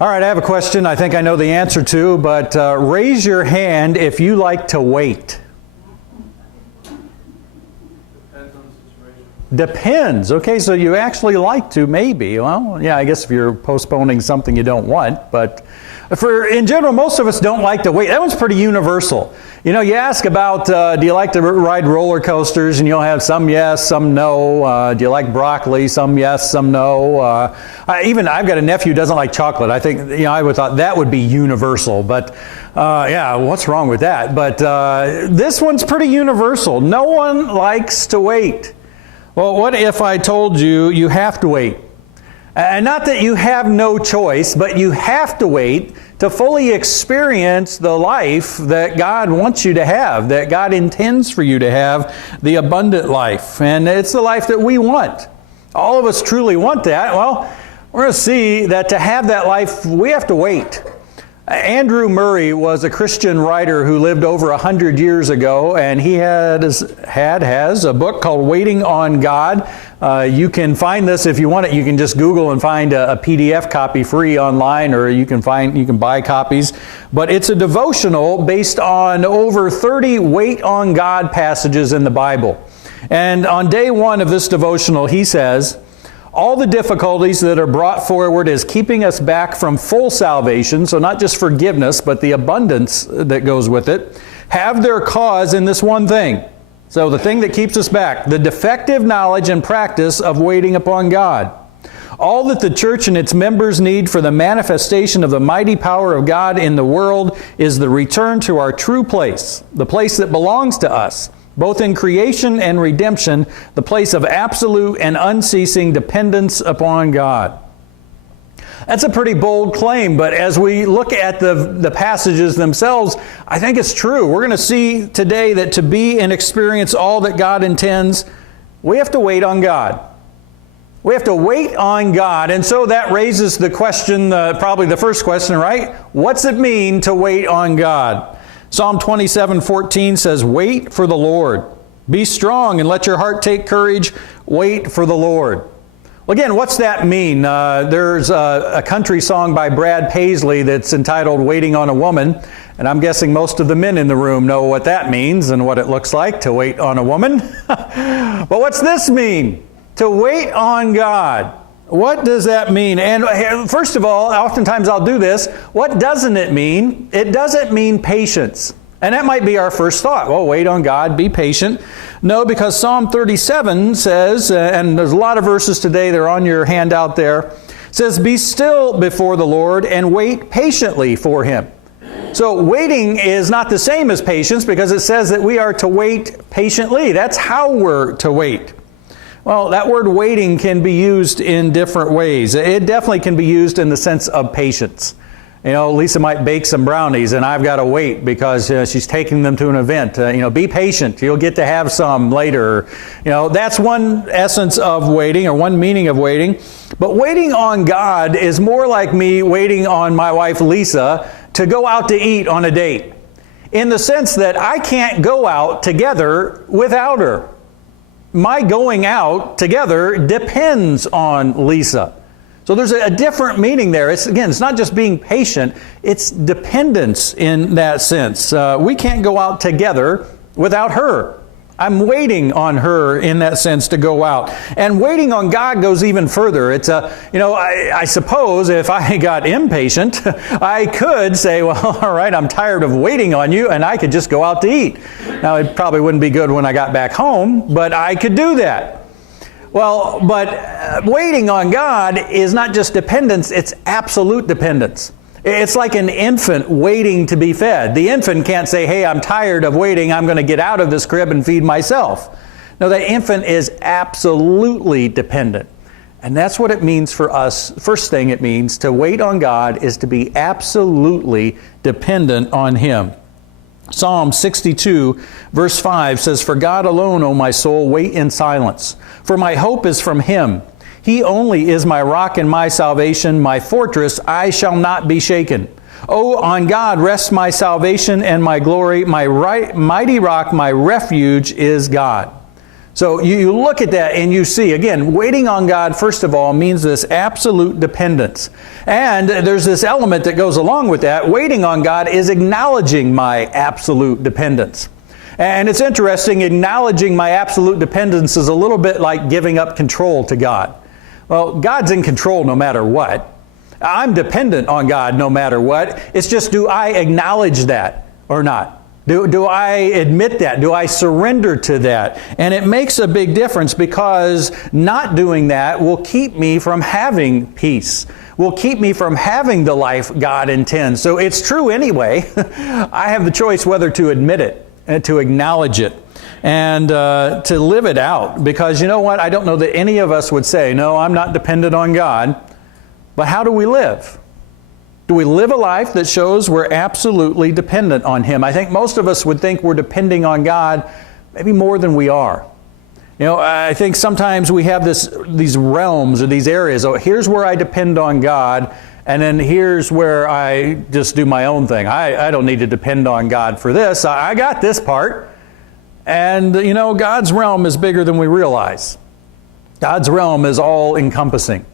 All right, I have a question I think I know the answer to, but raise your hand if you like to wait. Depends on the situation. Depends. Okay, so you actually like to, maybe. Well, yeah, I guess if you're postponing something you don't want, but in general, most of us don't like to wait. That one's pretty universal. You know, you ask about, do you like to ride roller coasters? And you'll have some yes, some no. Do you like broccoli? Some yes, some no. I've got a nephew who doesn't like chocolate. I think, I would thought that would be universal. But, yeah, what's wrong with that? But this one's pretty universal. No one likes to wait. Well, what if I told you you have to wait? And not that you have no choice, but you have to wait to fully experience the life that God wants you to have, that God intends for you to have, the abundant life. And it's the life that we want. All of us truly want that. Well, we're going to see that to have that life, we have to wait. Andrew Murray was a Christian writer who lived over 100 years ago, and he has a book called Waiting on God. You can find this if you want it. You can just Google and find a PDF copy free online, or you can buy copies. But it's a devotional based on over 30 Wait on God passages in the Bible. And on day one of this devotional, he says, all the difficulties that are brought forward as keeping us back from full salvation, so not just forgiveness, but the abundance that goes with it, have their cause in this one thing. So the thing that keeps us back, the defective knowledge and practice of waiting upon God. All that the church and its members need for the manifestation of the mighty power of God in the world is the return to our true place, the place that belongs to us, both in creation and redemption, the place of absolute and unceasing dependence upon God. That's a pretty bold claim, but as we look at the passages themselves, I think it's true. We're going to see today that to be and experience all that God intends, we have to wait on God. We have to wait on God, and so that raises the question, probably the first question, right? What's it mean to wait on God? Psalm 27:14 says, wait for the Lord. Be strong and let your heart take courage. Wait for the Lord. Well, again, what's that mean? There's a country song by Brad Paisley that's entitled Waiting on a Woman. And I'm guessing most of the men in the room know what that means and what it looks like to wait on a woman. But what's this mean? To wait on God. What does that mean? And first of all, oftentimes I'll do this. What doesn't it mean? It doesn't mean patience. And that might be our first thought. Well, wait on God, be patient. No, because Psalm 37 says, and there's a lot of verses today, they're on your handout there, says, be still before the Lord and wait patiently for Him. So waiting is not the same as patience because it says that we are to wait patiently. That's how we're to wait. Well, that word waiting can be used in different ways. It definitely can be used in the sense of patience. You know, Lisa might bake some brownies and I've got to wait because she's taking them to an event. Be patient. You'll get to have some later. That's one essence of waiting or one meaning of waiting. But waiting on God is more like me waiting on my wife Lisa to go out to eat on a date. In the sense that I can't go out together without her. My going out together depends on Lisa. So there's a different meaning there. It's not just being patient, it's dependence in that sense. We can't go out together without her. I'm waiting on her in that sense to go out. And waiting on God goes even further. It's I suppose if I got impatient, I could say, well, all right, I'm tired of waiting on you, and I could just go out to eat. Now, it probably wouldn't be good when I got back home, but I could do that. Well, but waiting on God is not just dependence, it's absolute dependence. It's like an infant waiting to be fed. The infant can't say, hey, I'm tired of waiting, I'm going to get out of this crib and feed myself. No, that infant is absolutely dependent. And that's what it means for us. First thing it means to wait on God is to be absolutely dependent on Him. Psalm 62, verse 5 says, for God alone, O my soul, wait in silence, for my hope is from Him. He only is my rock and my salvation, my fortress, I shall not be shaken. Oh, on God rests my salvation and my glory, my mighty rock, my refuge is God. So you look at that and you see, again, waiting on God, first of all, means this absolute dependence. And there's this element that goes along with that. Waiting on God is acknowledging my absolute dependence. And it's interesting, acknowledging my absolute dependence is a little bit like giving up control to God. Well, God's in control no matter what. I'm dependent on God no matter what. It's just, do I acknowledge that or not? Do I admit that? Do I surrender to that? And it makes a big difference, because not doing that will keep me from having peace, will keep me from having the life God intends. So it's true anyway. I have the choice whether to admit it and to acknowledge it and to live it out. Because you know what? I don't know that any of us would say, no, I'm not dependent on God. But how do we live? Do we live a life that shows we're absolutely dependent on Him? I think most of us would think we're depending on God maybe more than we are. You know, I think sometimes we have these realms or these areas. Oh, here's where I depend on God, and then here's where I just do my own thing. I don't need to depend on God for this. I got this part. And, you know, God's realm is bigger than we realize. God's realm is all-encompassing.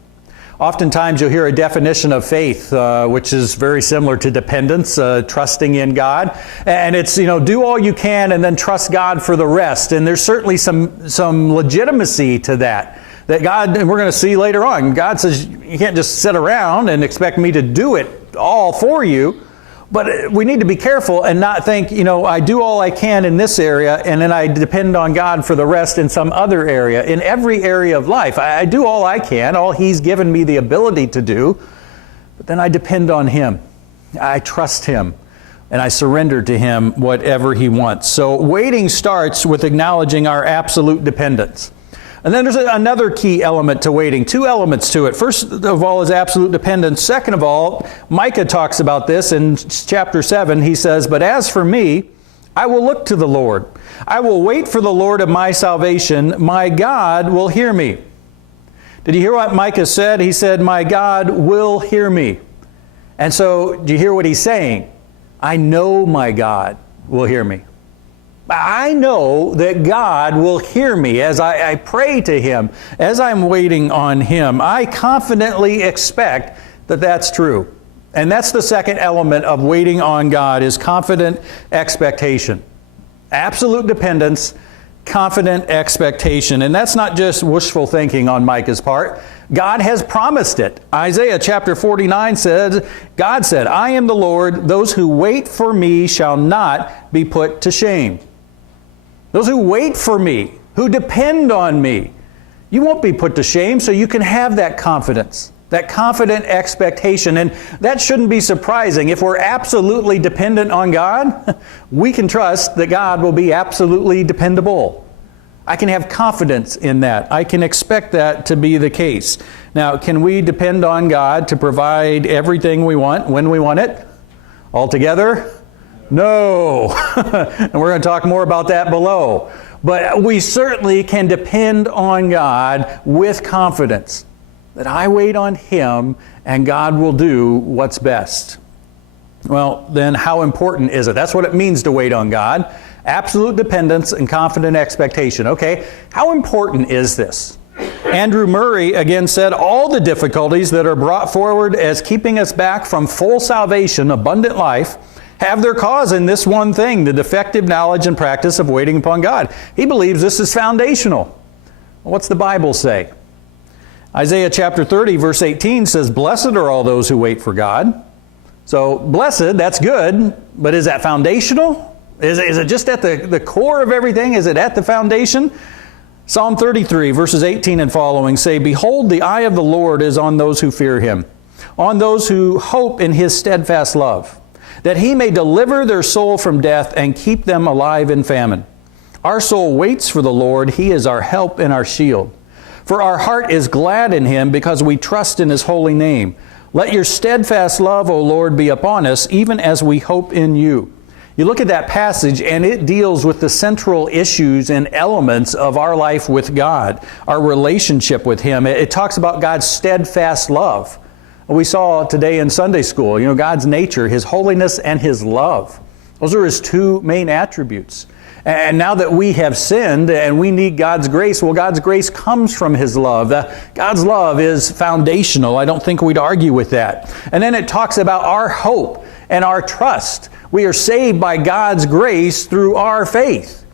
Oftentimes you'll hear a definition of faith, which is very similar to dependence, trusting in God. And it's, you know, do all you can and then trust God for the rest. And there's certainly some legitimacy to that. That God, and we're going to see later on, God says you can't just sit around and expect me to do it all for you. But we need to be careful and not think, you know, I do all I can in this area and then I depend on God for the rest in some other area. In every area of life, I do all I can, all He's given me the ability to do, but then I depend on Him. I trust Him and I surrender to Him whatever He wants. So waiting starts with acknowledging our absolute dependence. And then there's another key element to waiting, two elements to it. First of all is absolute dependence. Second of all, Micah talks about this in chapter 7. He says, "But as for me, I will look to the Lord. I will wait for the Lord of my salvation. My God will hear me." Did you hear what Micah said? He said, "My God will hear me." And so, do you hear what he's saying? I know my God will hear me. I know that God will hear me as I pray to Him, as I'm waiting on Him. I confidently expect that that's true. And that's the second element of waiting on God, is confident expectation. Absolute dependence, confident expectation. And that's not just wishful thinking on Micah's part. God has promised it. Isaiah chapter 49 says, God said, "I am the Lord. Those who wait for me shall not be put to shame." Those who wait for me, who depend on me, you won't be put to shame, so you can have that confidence, that confident expectation. And that shouldn't be surprising. If we're absolutely dependent on God, we can trust that God will be absolutely dependable. I can have confidence in that. I can expect that to be the case. Now, can we depend on God to provide everything we want when we want it? Altogether? No. And we're going to talk more about that below. But we certainly can depend on God with confidence that I wait on Him and God will do what's best. Well, then how important is it? That's what it means to wait on God. Absolute dependence and confident expectation. Okay, how important is this? Andrew Murray again said, all the difficulties that are brought forward as keeping us back from full salvation, abundant life, have their cause in this one thing, the defective knowledge and practice of waiting upon God. He believes this is foundational. What's the Bible say? Isaiah chapter 30 verse 18 says, "Blessed are all those who wait for God." So blessed, that's good, but is that foundational? Is it just at the core of everything? Is it at the foundation? Psalm 33 verses 18 and following say, "Behold, the eye of the Lord is on those who fear Him, on those who hope in His steadfast love, that He may deliver their soul from death and keep them alive in famine. Our soul waits for the Lord. He is our help and our shield. For our heart is glad in Him because we trust in His holy name. Let your steadfast love, O Lord, be upon us, even as we hope in you." You look at that passage and it deals with the central issues and elements of our life with God, our relationship with Him. It talks about God's steadfast love. We saw today in Sunday school, God's nature, His holiness and His love. Those are His two main attributes. And now that we have sinned and we need God's grace, well, God's grace comes from His love. God's love is foundational. I don't think we'd argue with that. And then it talks about our hope and our trust. We are saved by God's grace through our faith.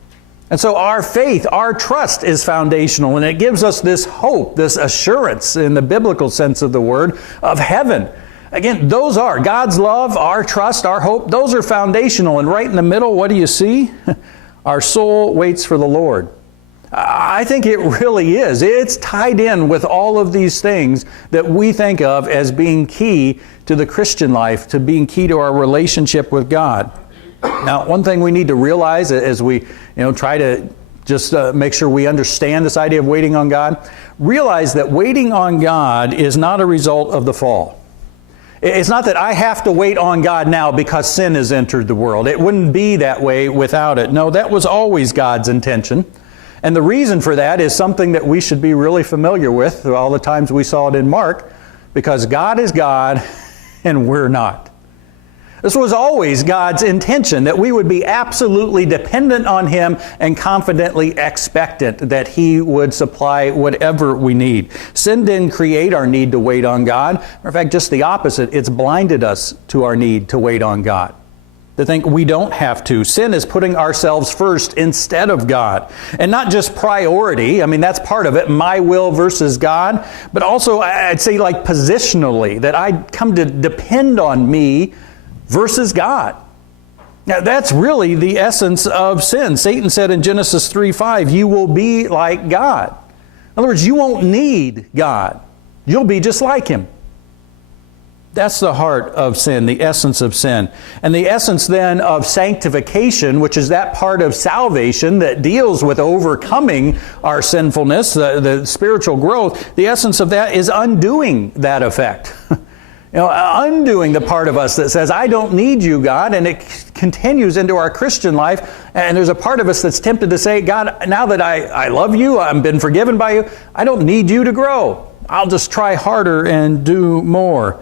And so our faith, our trust is foundational, and it gives us this hope, this assurance in the biblical sense of the word of heaven. Again, those are God's love, our trust, our hope. Those are foundational. And right in the middle, what do you see? Our soul waits for the Lord. I think it really is. It's tied in with all of these things that we think of as being key to the Christian life, to being key to our relationship with God. Now, one thing we need to realize as we try to just make sure we understand this idea of waiting on God, realize that waiting on God is not a result of the fall. It's not that I have to wait on God now because sin has entered the world. It wouldn't be that way without it. No, that was always God's intention. And the reason for that is something that we should be really familiar with through all the times we saw it in Mark, because God is God and we're not. This was always God's intention, that we would be absolutely dependent on Him and confidently expectant that He would supply whatever we need. Sin didn't create our need to wait on God. Matter of fact, just the opposite. It's blinded us to our need to wait on God, to think we don't have to. Sin is putting ourselves first instead of God. And not just priority. I mean, that's part of it, my will versus God. But also, I'd say like positionally, that I come to depend on me versus God. Now, that's really the essence of sin. Satan said in Genesis 3:5, you will be like God. In other words, you won't need God. You'll be just like Him. That's the heart of sin, the essence of sin. And the essence then of sanctification, which is that part of salvation that deals with overcoming our sinfulness, the spiritual growth, the essence of that is undoing that effect. Undoing the part of us that says, I don't need you, God, and it continues into our Christian life. And there's a part of us that's tempted to say, God, now that I love you, I've been forgiven by you, I don't need you to grow. I'll just try harder and do more.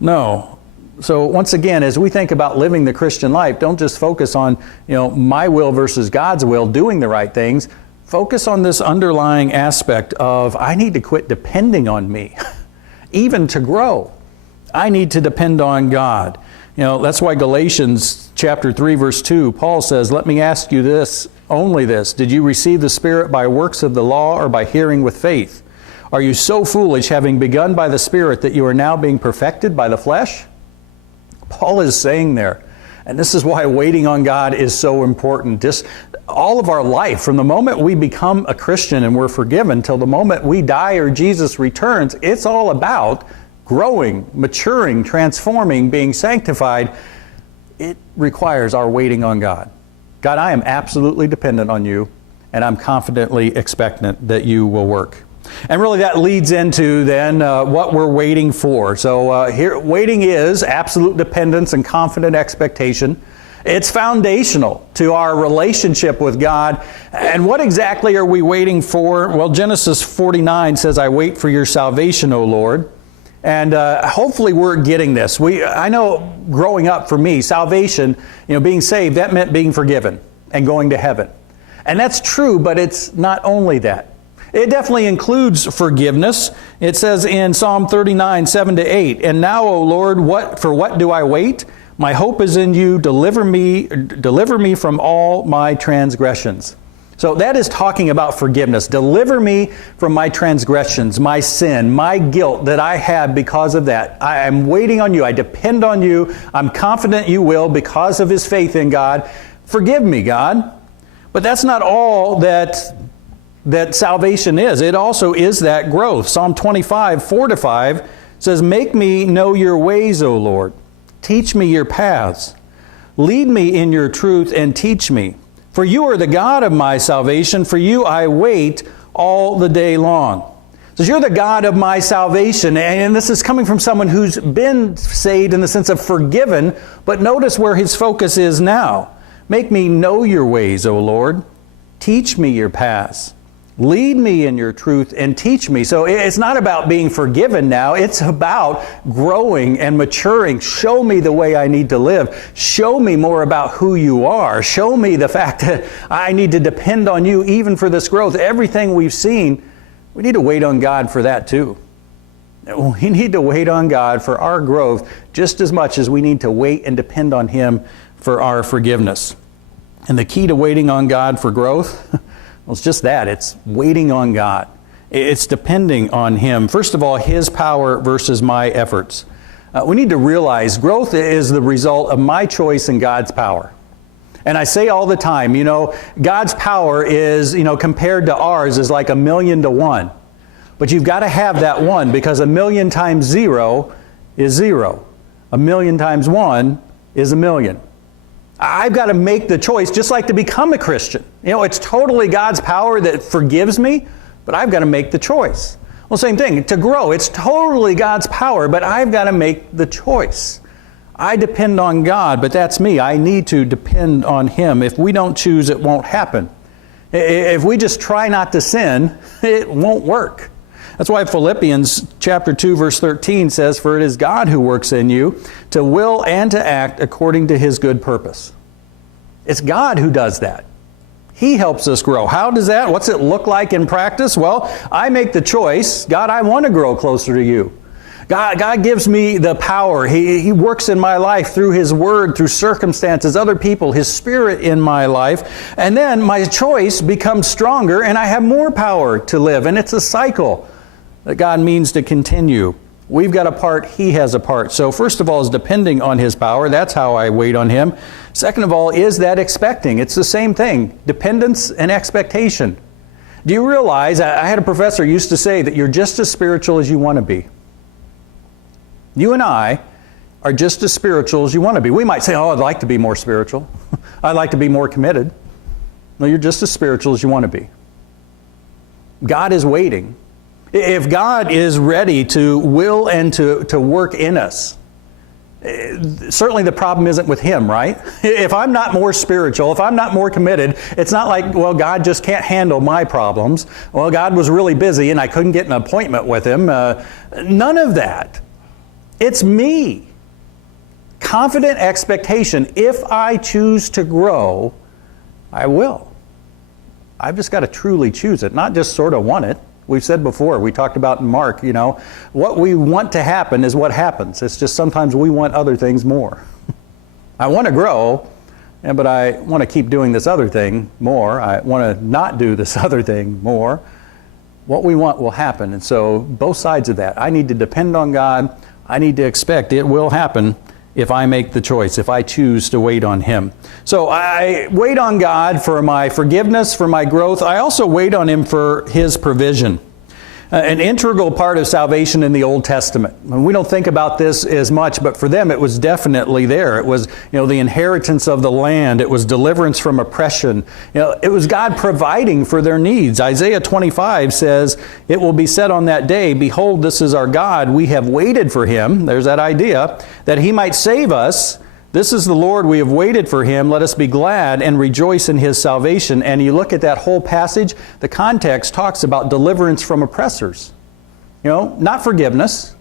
No. So once again, as we think about living the Christian life, don't just focus on, my will versus God's will, doing the right things. Focus on this underlying aspect of, I need to quit depending on me, even to grow. I need to depend on God. That's why Galatians chapter 3, verse 2, Paul says, let me ask you this, only this. Did you receive the Spirit by works of the law or by hearing with faith? Are you so foolish, having begun by the Spirit, that you are now being perfected by the flesh? Paul is saying there, and this is why waiting on God is so important. Just all of our life, from the moment we become a Christian and we're forgiven till the moment we die or Jesus returns, it's all about growing, maturing, transforming, being sanctified. It requires our waiting on God. God, I am absolutely dependent on you, and I'm confidently expectant that you will work. And really that leads into then what we're waiting for. So here, waiting is absolute dependence and confident expectation. It's foundational to our relationship with God. And what exactly are we waiting for? Well, Genesis 49 says, I wait for your salvation, O Lord. And hopefully we're getting this. I know growing up for me, salvation, being saved, that meant being forgiven and going to heaven. And that's true, but it's not only that. It definitely includes forgiveness. It says in Psalm 39, 7-8, and now, O Lord, for what do I wait? My hope is in you. Deliver me from all my transgressions. So that is talking about forgiveness. Deliver me from my transgressions, my sin, my guilt that I have because of that. I am waiting on you. I depend on you. I'm confident you will because of his faith in God. Forgive me, God. But that's not all that salvation is. It also is that growth. Psalm 25, 4-5 says, make me know your ways, O Lord. Teach me your paths. Lead me in your truth and teach me. For you are the God of my salvation. For you I wait all the day long. So you're the God of my salvation. And this is coming from someone who's been saved in the sense of forgiven. But notice where his focus is now. Make me know your ways, O Lord. Teach me your paths. Lead me in your truth and teach me. So it's not about being forgiven now. It's about growing and maturing. Show me the way I need to live. Show me more about who you are. Show me the fact that I need to depend on you even for this growth. Everything we've seen, we need to wait on God for that too. We need to wait on God for our growth just as much as we need to wait and depend on Him for our forgiveness. And the key to waiting on God for growth, well, it's just that. It's waiting on God. It's depending on Him. First of all, His power versus my efforts. We need to realize growth is the result of my choice and God's power. And I say all the time, God's power is, compared to ours is like 1,000,000 to 1. But you've got to have that 1 because 1,000,000 times 0 is 0. 1,000,000 times 1 is 1,000,000. I've got to make the choice, just like to become a Christian. It's totally God's power that forgives me, but I've got to make the choice. Well, same thing, to grow, it's totally God's power, but I've got to make the choice. I depend on God, but that's me. I need to depend on Him. If we don't choose, it won't happen. If we just try not to sin, it won't work. That's why Philippians chapter 2, verse 13 says, "For it is God who works in you to will and to act according to His good purpose." It's God who does that. He helps us grow. How does that? What's it look like in practice? Well, I make the choice. God, I want to grow closer to you. God gives me the power. He works in my life through His Word, through circumstances, other people, His Spirit in my life. And then my choice becomes stronger and I have more power to live. And it's a cycle that God means to continue. We've got a part, He has a part. So first of all is depending on His power. That's how I wait on Him. Second of all is that expecting. It's the same thing. Dependence and expectation. Do you realize, I had a professor used to say that you're just as spiritual as you want to be. You and I are just as spiritual as you want to be. We might say, I'd like to be more spiritual. I'd like to be more committed. No, you're just as spiritual as you want to be. God is waiting. If God is ready to will and to work in us, certainly the problem isn't with Him, right? If I'm not more spiritual, if I'm not more committed, it's not like, well, God just can't handle my problems. Well, God was really busy and I couldn't get an appointment with Him. None of that. It's me. Confident expectation. If I choose to grow, I will. I've just got to truly choose it, not just sort of want it. We've said before, we talked about in Mark, what we want to happen is what happens. It's just sometimes we want other things more. I want to grow, but I want to keep doing this other thing more. I want to not do this other thing more. What we want will happen. And so both sides of that. I need to depend on God. I need to expect it will happen if I make the choice, if I choose to wait on Him. So I wait on God for my forgiveness, for my growth. I also wait on Him for His provision. An integral part of salvation in the Old Testament. And we don't think about this as much, but for them it was definitely there. It was, the inheritance of the land. It was deliverance from oppression. It was God providing for their needs. Isaiah 25 says, "It will be said on that day, Behold, this is our God. We have waited for Him." There's that idea, that He might save us. This is the Lord, we have waited for Him. Let us be glad and rejoice in His salvation. And you look at that whole passage, the context talks about deliverance from oppressors. Not forgiveness,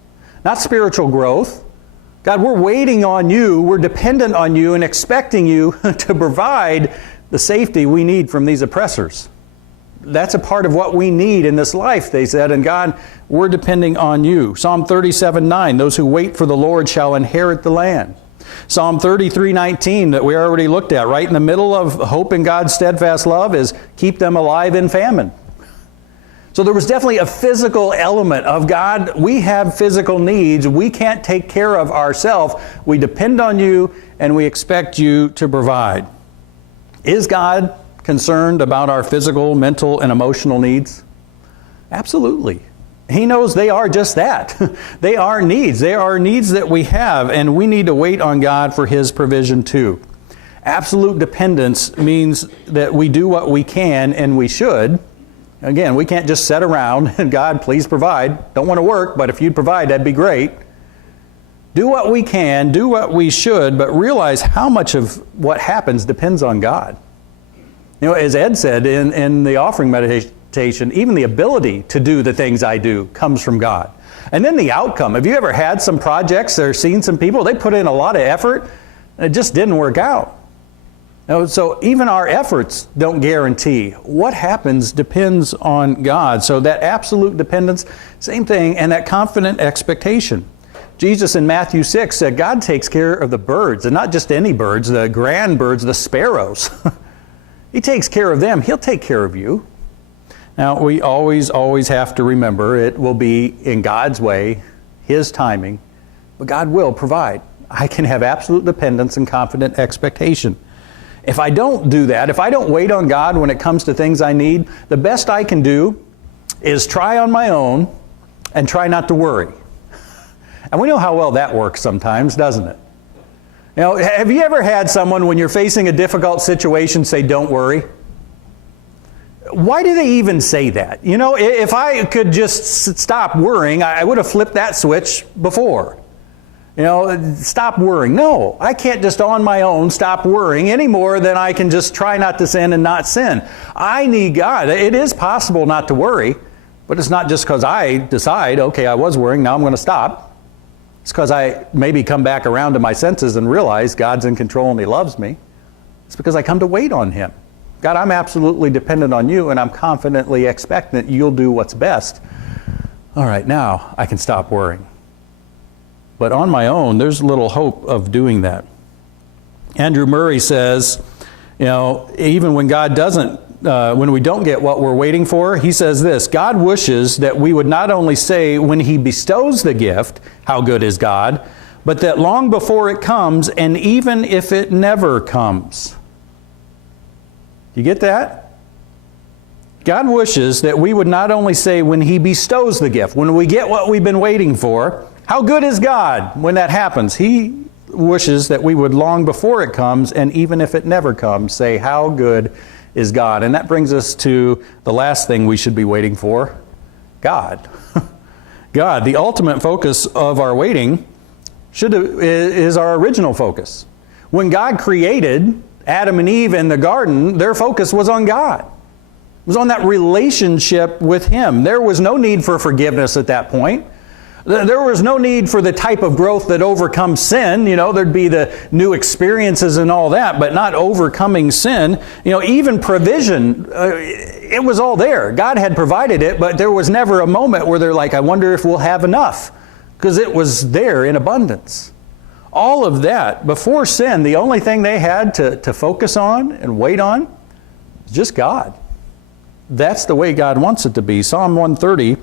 not spiritual growth. God, we're waiting on You, we're dependent on You and expecting You to provide the safety we need from these oppressors. That's a part of what we need in this life, they said. And God, we're depending on You. Psalm 37:9, those who wait for the Lord shall inherit the land. Psalm 33:19 that we already looked at, right in the middle of hope in God's steadfast love, is keep them alive in famine. So there was definitely a physical element of God. We have physical needs we can't take care of ourselves. We depend on You and we expect You to provide. Is God concerned about our physical, mental, and emotional needs? Absolutely. He knows they are just that. They are needs. They are needs that we have, and we need to wait on God for His provision too. Absolute dependence means that we do what we can and we should. Again, we can't just sit around and God, please provide. Don't want to work, but if you'd provide, that'd be great. Do what we can, do what we should, but realize how much of what happens depends on God. As Ed said in the offering meditation, expectation, even the ability to do the things I do comes from God. And then the outcome. Have you ever had some projects or seen some people, they put in a lot of effort and it just didn't work out? So even our efforts don't guarantee. What happens depends on God. So that absolute dependence, same thing, and that confident expectation. Jesus in Matthew 6 said God takes care of the birds, and not just any birds, the grand birds, the sparrows. He takes care of them. He'll take care of you. Now, we always have to remember it will be in God's way, His timing, but God will provide. I can have absolute dependence and confident expectation. If I don't do that, if I don't wait on God when it comes to things I need, the best I can do is try on my own and try not to worry. And we know how well that works sometimes, doesn't it? You know, have you ever had someone, when you're facing a difficult situation, say, "Don't worry"? Why do they even say that? You know, if I could just stop worrying, I would have flipped that switch before. You know, stop worrying. No, I can't just on my own stop worrying any more than I can just try not to sin and not sin. I need God. It is possible not to worry, but it's not just because I decide, okay, I was worrying, now I'm going to stop. It's because I maybe come back around to my senses and realize God's in control and He loves me. It's because I come to wait on Him. God, I'm absolutely dependent on You, and I'm confidently expectant You'll do what's best. All right, now I can stop worrying. But on my own, there's little hope of doing that. Andrew Murray says, you know, even when God doesn't, when we don't get what we're waiting for, he says this: God wishes that we would not only say when He bestows the gift, "How good is God," but that long before it comes, and even if it never comes. You get that? God wishes that we would not only say when He bestows the gift, when we get what we've been waiting for, "How good is God?" when that happens. He wishes that we would long before it comes, and even if it never comes, say, "How good is God?" And that brings us to the last thing we should be waiting for: God. God, the ultimate focus of our waiting, is our original focus. When God created Adam and Eve in the garden, their focus was on God. It was on that relationship with Him. There was no need for forgiveness at that point. There was no need for the type of growth that overcomes sin. You know, there'd be the new experiences and all that, but not overcoming sin. You know, even provision, it was all there. God had provided it, but there was never a moment where they're like, "I wonder if we'll have enough," because it was there in abundance. All of that, before sin, the only thing they had to focus on and wait on is just God. That's the way God wants it to be. Psalm 130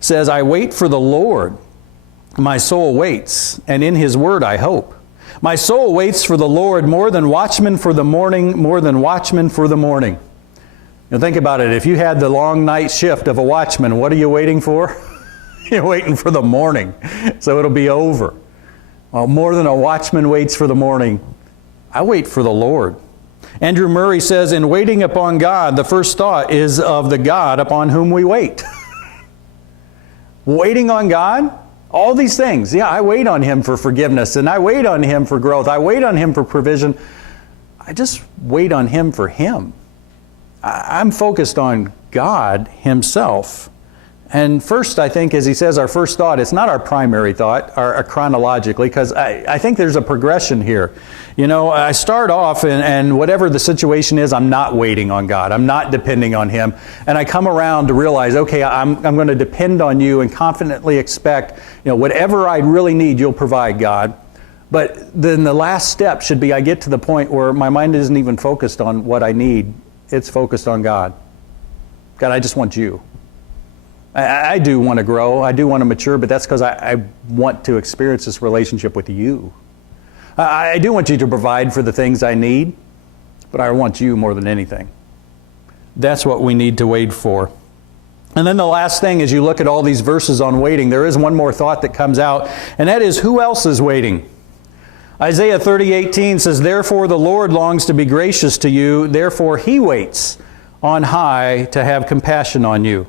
says, "I wait for the Lord. My soul waits, and in His word I hope. My soul waits for the Lord more than watchmen for the morning, more than watchmen for the morning." Now think about it. If you had the long night shift of a watchman, what are you waiting for? You're waiting for the morning, so it'll be over. Well, more than a watchman waits for the morning, I wait for the Lord. Andrew Murray says, in waiting upon God, the first thought is of the God upon whom we wait. Waiting on God, all these things. Yeah, I wait on Him for forgiveness, and I wait on Him for growth. I wait on Him for provision. I just wait on Him for Him. I'm focused on God Himself. And first, I think, as he says, our first thought, it's not our primary thought, or chronologically, because I think there's a progression here. You know, I start off, and whatever the situation is, I'm not waiting on God. I'm not depending on Him. And I come around to realize, okay, I'm going to depend on You and confidently expect, you know, whatever I really need, You'll provide, God. But then the last step should be I get to the point where my mind isn't even focused on what I need. It's focused on God. God, I just want You. I do want to grow, I do want to mature, but that's because I want to experience this relationship with You. I do want You to provide for the things I need, but I want You more than anything. That's what we need to wait for. And then the last thing, as you look at all these verses on waiting, there is one more thought that comes out, and that is, who else is waiting? Isaiah 30:18 says, "Therefore the Lord longs to be gracious to you, therefore He waits on high to have compassion on you."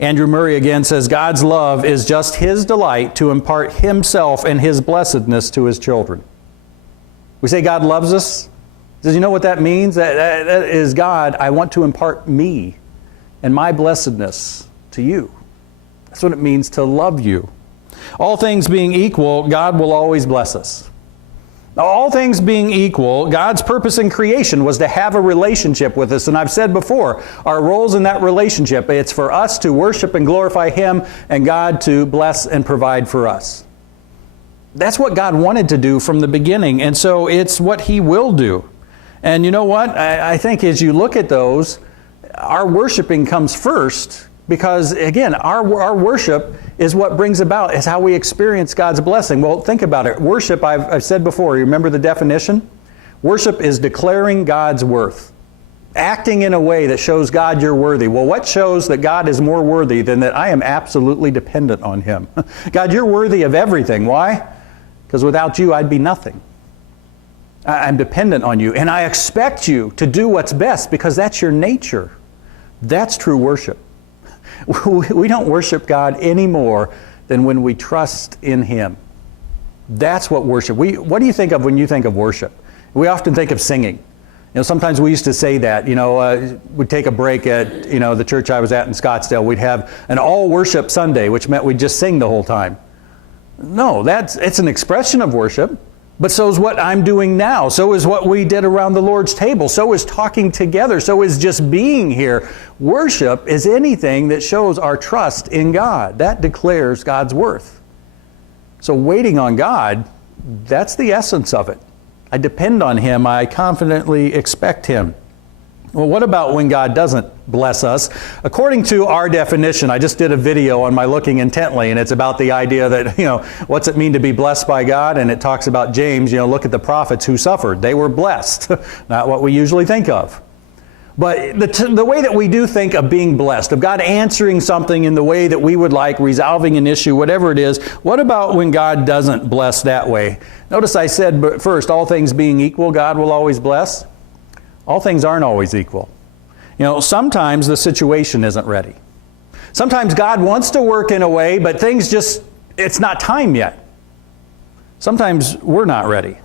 Andrew Murray again says, God's love is just His delight to impart Himself and His blessedness to His children. We say God loves us. Does you know what that means? That is God, I want to impart me and my blessedness to you. That's what it means to love you. All things being equal, God will always bless us. All things being equal, God's purpose in creation was to have a relationship with us. And I've said before, our roles in that relationship, it's for us to worship and glorify Him and God to bless and provide for us. That's what God wanted to do from the beginning. And so it's what He will do. And you know what? I think as you look at those, our worshiping comes first because, again, our worship is what brings about, is how we experience God's blessing. Well, think about it. Worship, I've said before, you remember the definition? Worship is declaring God's worth. Acting in a way that shows God you're worthy. Well, what shows that God is more worthy than that I am absolutely dependent on Him? God, you're worthy of everything. Why? Because without you, I'd be nothing. I'm dependent on you, and I expect you to do what's best because that's your nature. That's true worship. We don't worship God any more than when we trust in Him. That's what worship. What do you think of when you think of worship? We often think of singing. Sometimes we used to say that. We'd take a break at the church I was at in Scottsdale. We'd have an all worship Sunday, which meant we'd just sing the whole time. No, it's an expression of worship. But so is what I'm doing now. So is what we did around the Lord's table. So is talking together. So is just being here. Worship is anything that shows our trust in God. That declares God's worth. So waiting on God, that's the essence of it. I depend on Him. I confidently expect Him. Well, what about when God doesn't bless us? According to our definition, I just did a video on my looking intently, and it's about the idea that, what's it mean to be blessed by God? And it talks about James, look at the prophets who suffered. They were blessed. Not what we usually think of. But the way that we do think of being blessed, of God answering something in the way that we would like, resolving an issue, whatever it is, what about when God doesn't bless that way? Notice I said first, all things being equal, God will always bless. All things aren't always equal. Sometimes the situation isn't ready. Sometimes God wants to work in a way, but it's not time yet. Sometimes we're not ready.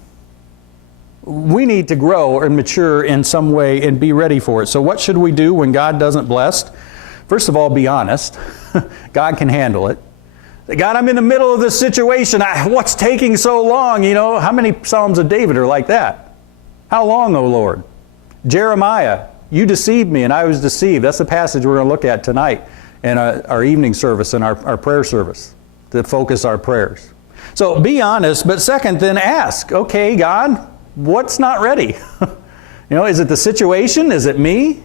We need to grow and mature in some way and be ready for it. So what should we do when God doesn't bless? First of all, be honest. God can handle it. God, I'm in the middle of this situation. What's taking so long? How many Psalms of David are like that? How long, O Lord? Jeremiah, you deceived me and I was deceived. That's the passage we're going to look at tonight in our evening service and our prayer service to focus our prayers. So be honest, but second, then ask, okay, God, what's not ready? Is it the situation? Is it me?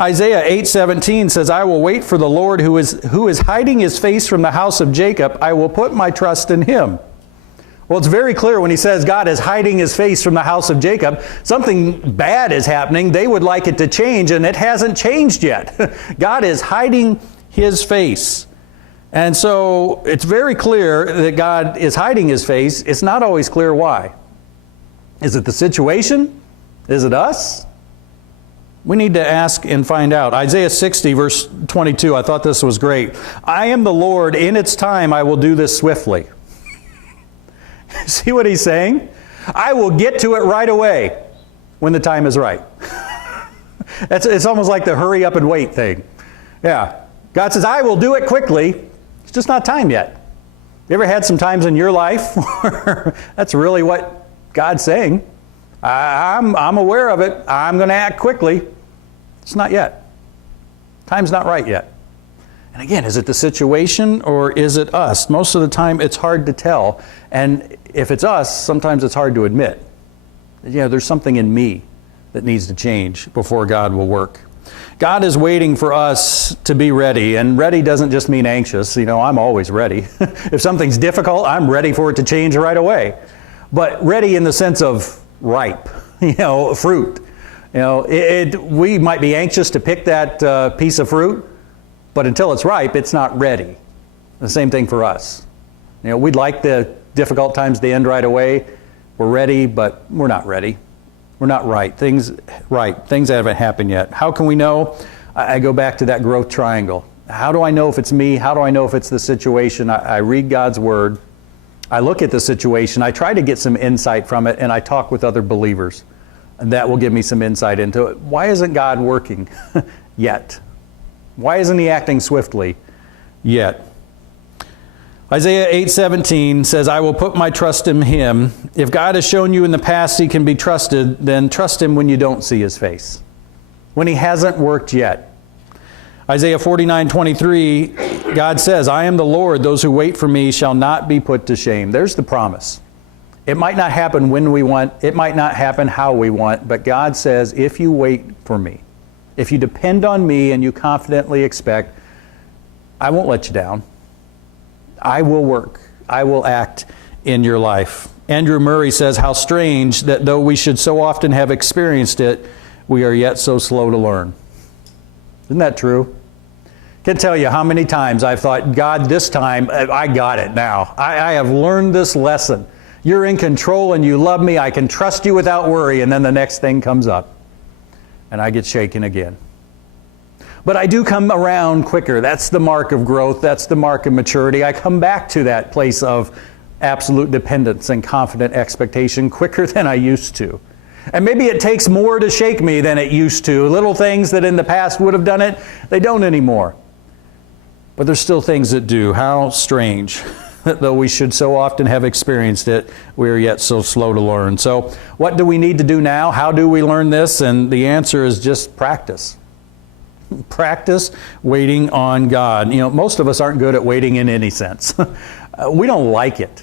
Isaiah 8:17 says, I will wait for the Lord who is hiding His face from the house of Jacob. I will put my trust in Him. Well, it's very clear when He says God is hiding His face from the house of Jacob. Something bad is happening. They would like it to change, and it hasn't changed yet. God is hiding His face. And so it's very clear that God is hiding His face. It's not always clear why. Is it the situation? Is it us? We need to ask and find out. Isaiah 60, verse 22, I thought this was great. I am the Lord, in its time I will do this swiftly. See what He's saying? I will get to it right away when the time is right. It's almost like the hurry up and wait thing. Yeah. God says, I will do it quickly. It's just not time yet. You ever had some times in your life where that's really what God's saying? I'm aware of it. I'm going to act quickly. It's not yet. Time's not right yet. And again, is it the situation or is it us? Most of the time it's hard to tell. And if it's us, sometimes it's hard to admit. There's something in me that needs to change before God will work. God is waiting for us to be ready. And ready doesn't just mean anxious. I'm always ready. If something's difficult, I'm ready for it to change right away. But ready in the sense of ripe, fruit. We might be anxious to pick that piece of fruit, but until it's ripe, it's not ready. The same thing for us. We'd like the difficult times to end right away. We're ready, but we're not ready. We're not right. Things haven't happened yet. How can we know? I go back to that growth triangle. How do I know if it's me? How do I know if it's the situation? I read God's Word. I look at the situation. I try to get some insight from it, and I talk with other believers. And that will give me some insight into it. Why isn't God working yet? Why isn't he acting swiftly yet? Isaiah 8:17 says, I will put my trust in him. If God has shown you in the past he can be trusted, then trust him when you don't see his face, when he hasn't worked yet. Isaiah 49:23, God says, I am the Lord. Those who wait for me shall not be put to shame. There's the promise. It might not happen when we want. It might not happen how we want. But God says, if you wait for me, if you depend on me and you confidently expect, I won't let you down. I will work. I will act in your life. Andrew Murray says, how strange that though we should so often have experienced it, we are yet so slow to learn. Isn't that true? I can't tell you how many times I've thought, God, this time, I got it now. I have learned this lesson. You're in control and you love me. I can trust you without worry. And then the next thing comes up and I get shaken again. But I do come around quicker. That's the mark of growth. That's the mark of maturity. I come back to that place of absolute dependence and confident expectation quicker than I used to. And maybe it takes more to shake me than it used to. Little things that in the past would have done it, they don't anymore. But there's still things that do. How strange that though we should so often have experienced it, we are yet so slow to learn. So what do we need to do now? How do we learn this? And the answer is just practice. Practice waiting on God. You know, most of us aren't good at waiting in any sense. We don't like it.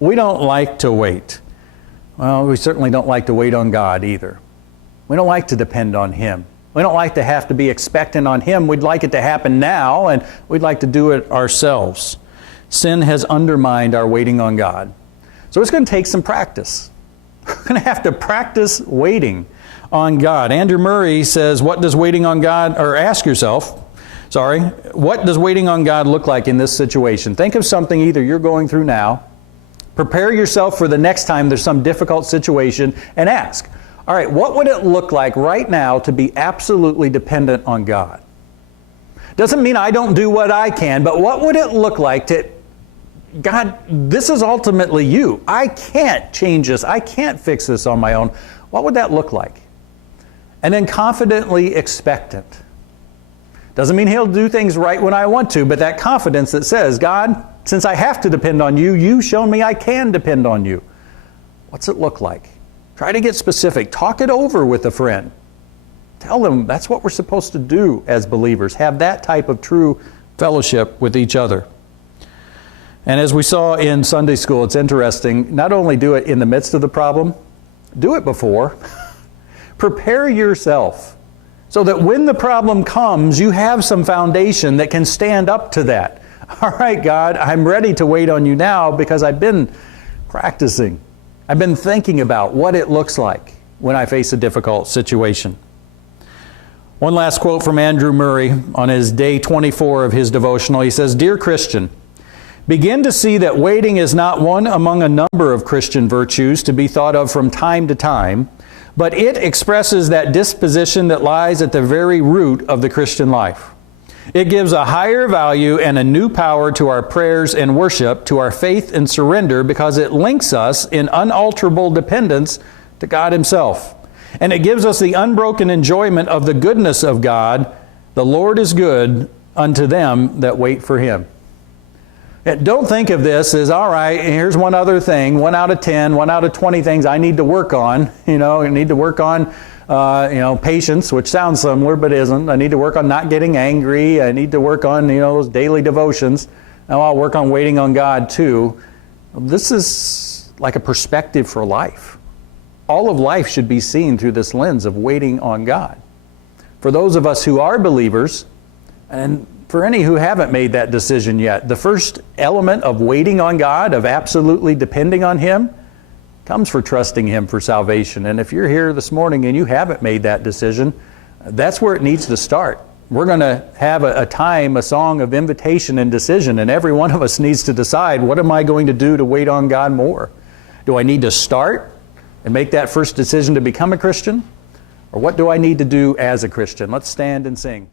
We don't like to wait. Well, we certainly don't like to wait on God either. We don't like to depend on him. We don't like to have to be expectant on him. We'd like it to happen now, and we'd like to do it ourselves. Sin has undermined our waiting on God. So it's going to take some practice. We're going to have to practice waiting on God. Andrew Murray says, what does waiting on God, or ask yourself, what does waiting on God look like in this situation? Think of something either you're going through now. Prepare yourself for the next time there's some difficult situation and ask, all right, what would it look like right now to be absolutely dependent on God? Doesn't mean I don't do what I can, but what would it look like to, God, this is ultimately you. I can't change this. I can't fix this on my own. What would that look like? And then confidently expectant. Doesn't mean he'll do things right when I want to, but that confidence that says, God, since I have to depend on you, you've shown me I can depend on you. What's it look like? Try to get specific. Talk it over with a friend. Tell them that's what we're supposed to do as believers. Have that type of true fellowship with each other. And as we saw in Sunday school, it's interesting, not only do it in the midst of the problem, do it before. Prepare yourself so that when the problem comes, you have some foundation that can stand up to that. All right, God, I'm ready to wait on you now because I've been practicing. I've been thinking about what it looks like when I face a difficult situation. One last quote from Andrew Murray on his day 24 of his devotional. He says, Dear Christian, begin to see that waiting is not one among a number of Christian virtues to be thought of from time to time, but it expresses that disposition that lies at the very root of the Christian life. It gives a higher value and a new power to our prayers and worship, to our faith and surrender, because it links us in unalterable dependence to God Himself. And it gives us the unbroken enjoyment of the goodness of God. The Lord is good unto them that wait for Him. Don't think of this as, all right, here's one other thing, 1 out of 10, 1 out of 20 things I need to work on. I need to work on, patience, which sounds similar but isn't. I need to work on not getting angry. I need to work on, those daily devotions. Now I'll work on waiting on God too. This is like a perspective for life. All of life should be seen through this lens of waiting on God. For those of us who are believers, and for any who haven't made that decision yet, the first element of waiting on God, of absolutely depending on Him, comes for trusting Him for salvation. And if you're here this morning and you haven't made that decision, that's where it needs to start. We're going to have a song of invitation and decision, and every one of us needs to decide, what am I going to do to wait on God more? Do I need to start and make that first decision to become a Christian? Or what do I need to do as a Christian? Let's stand and sing.